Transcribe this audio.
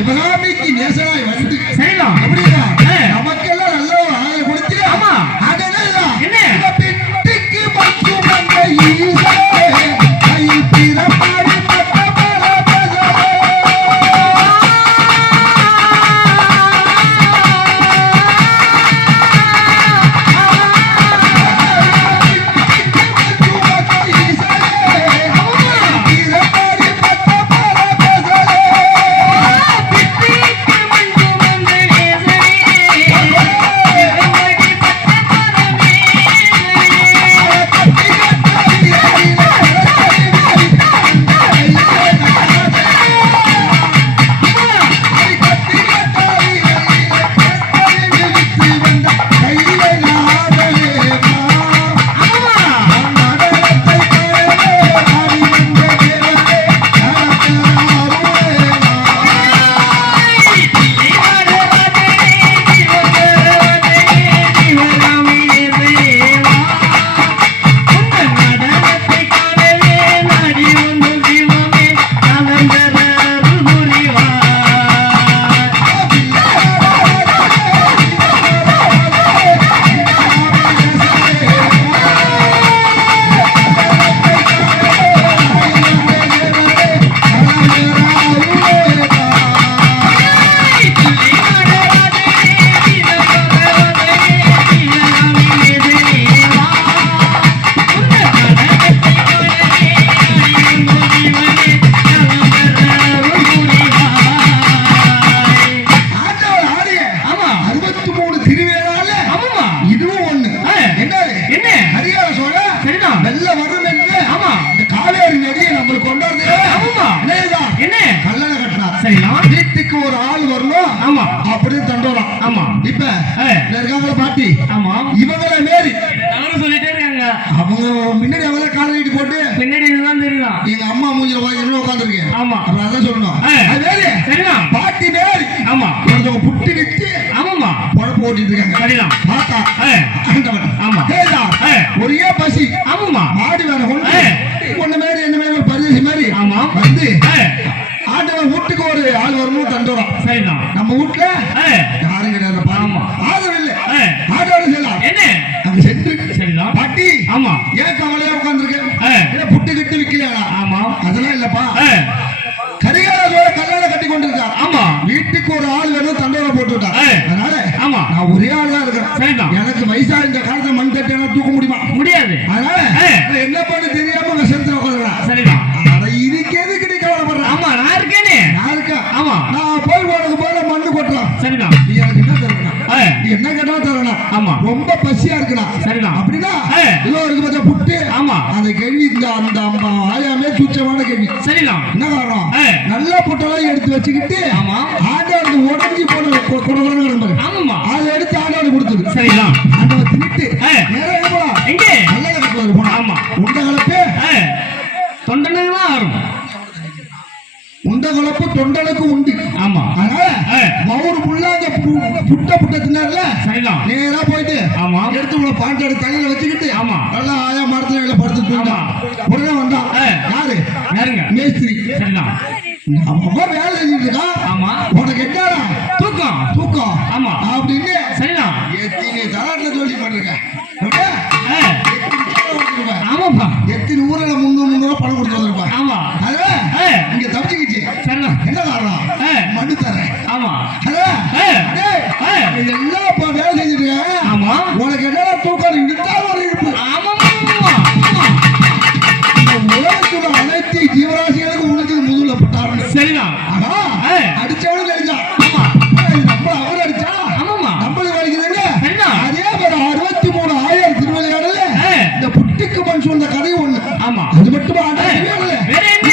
சிவகாமிக்கு நேசனாய் வந்து சரிதான் அப்படியா நமக்கெல்லாம் நல்ல ஆளை கொடுத்து ஆமா அதனால என்ன பிட்டுக்கு மட்டும் வந்த ஈசே கை பிறப்பாடி வீட்டுக்கு ஒரு ஆள் வரணும் ஆமா அப்படின்னு தண்டோலாம் ஆமா இப்ப இருக்காங்கள பாட்டி ஆமா இவங்கள மேரி நானும் சொல்லிட்டே இருக்காங்க அவங்க முன்னாடி அவங்க காலை நீட்டி போட்டு பின்னாடி தான் தெரியும் எங்க அம்மா மூஞ்சில வாங்கி உட்கார்ந்துருக்கேன் ஆமா அப்புறம் அதான் சொல்லணும் அது மேரி சரிதான் பாட்டி மேரி ஆமா ஒருத்தவங்க புட்டி விட்டு ஆமாமா பொழப்பு ஓட்டிட்டு இருக்காங்க சரிதான் பார்த்தா ஆண்டவன் ஆமா கேதா ஒரே பசி ஆமாமா மாடி வேற ஒண்ணு மேரி என்ன மேரி பரிசு மாதிரி ஆமா வந்து ஆண்டவன் வீட்டுக்கு ஒரு ஆள் வரணும் தண்டோரம் சரிதான் நம்ம வீட்டுல யாரும் கிடையாது பாருமா ஆதரவு இல்ல ஆண்டவன் சொல்லலாம் என்ன அங்க சென்று சரிதான் பாட்டி ஆமா ஏன் கவலையா உட்கார்ந்துருக்கேன் புட்டு கிட்டு விக்கலையா ஆமா அதெல்லாம் இல்லப்பா கரிகாலோட கல்யாணம் கட்டி கொண்டிருக்கார் ஆமா வீட்டுக்கு ஒரு ஆள் வேணும் தண்டோரம் போட்டு விட்டார் அதனால ஆமா நான் ஒரே ஆள் தான் இருக்கேன் சரிதான் எனக்கு வயசா இந்த காலத்துல மண் தட்டி தூக்க முடியுமா முடியாது அதனால என்ன பண்ண தெரியாம விஷயத்துல உட்காந்துருக்கேன் சரிதான் இதுக்கு எதுக்கு நீ கவலைப்படுற ஆமா நான் இருக்கேனே நான் இருக்கேன் ஆமா நான் போய் உனக்கு போல மண்ணு கொட்டுறேன் சரிதான் நீ எனக்கு என்ன தரணும் என்ன கேட்டா தரணும் ஆமா ரொம்ப பசியா இருக்குண்ணா சரிதான் அப்படின்னா இதோ இருக்கு பார்த்தா புட்டு ஆமா அந்த கேள்வி அந்த ஆயாமே துச்சமான கேள்வி சரிதான் என்ன காரணம் நல்ல புட்டெல்லாம் எடுத்து வச்சுக்கிட்டு ஆமா ஆண்டவனுக்கு உடஞ்சி போன ஆமாமா அதை எடுத்து ஆண்டவனுக்கு கொடுத்தது சரிதான் ஆண்டவன் தின்னுட்டு நேரம் போலாம் எங்க நல்ல கலப்பு போனா ஆமா உண்ட கலப்பு தொண்டனா வரும் உண்ட கலப்பு தொண்டனுக்கு உண்டு ஆமா அதனால மவுரு புள்ளாங்க புட்ட தின்னார்ல சரிதான் நேரா போயிட்டு ஆமா எடுத்து உள்ள பாட்டு எடுத்து தலையில வச்சுக்கிட்டு ஆமா நல்லா ஆயா மரத்துல படுத்து தூங்க உடனே வந்தா யாருங்க மேஸ்திரி சரிதான் அப்பா வேலை செஞ்சுட்டு இருக்கா ஆமா உனக்கு என்னடா தூக்கம் ஆமா அப்படின்னு சரிதான் எத்தனை தராட்டில் சொல்லி பண்ணிருக்கேன் ஆமாப்பா எத்தனை ஊர்ல 300 பணம் கொடுத்து வந்திருப்பாங்க ஆமா இங்க தப்பிச்சுக்கிச்சு என்ன காரணம் மண்ணு தரேன் ஆமா இதெல்லாம் வேலை செஞ்சுட்டு ஆமா உனக்கு என்னடா தூக்கம் இங்கிட்ட ஒரு இழுப்பு ஆமா உலகத்துல அனைத்து ஜீவராசிகளுக்கு உனக்கு முதுகுல போட்டாரு சரிதான் அடிச்சவனும் அடிச்சான் ஆமா நம்ம அவர் அடிச்சா ஆமாமா நம்மளுக்கு வலிக்குதுங்க அதே ஒரு 63,000 திருவிளையாடல இந்த புட்டுக்கு மண் சொன்ன கதை ஒண்ணு ஆமா அது மட்டுமா வேற என்ன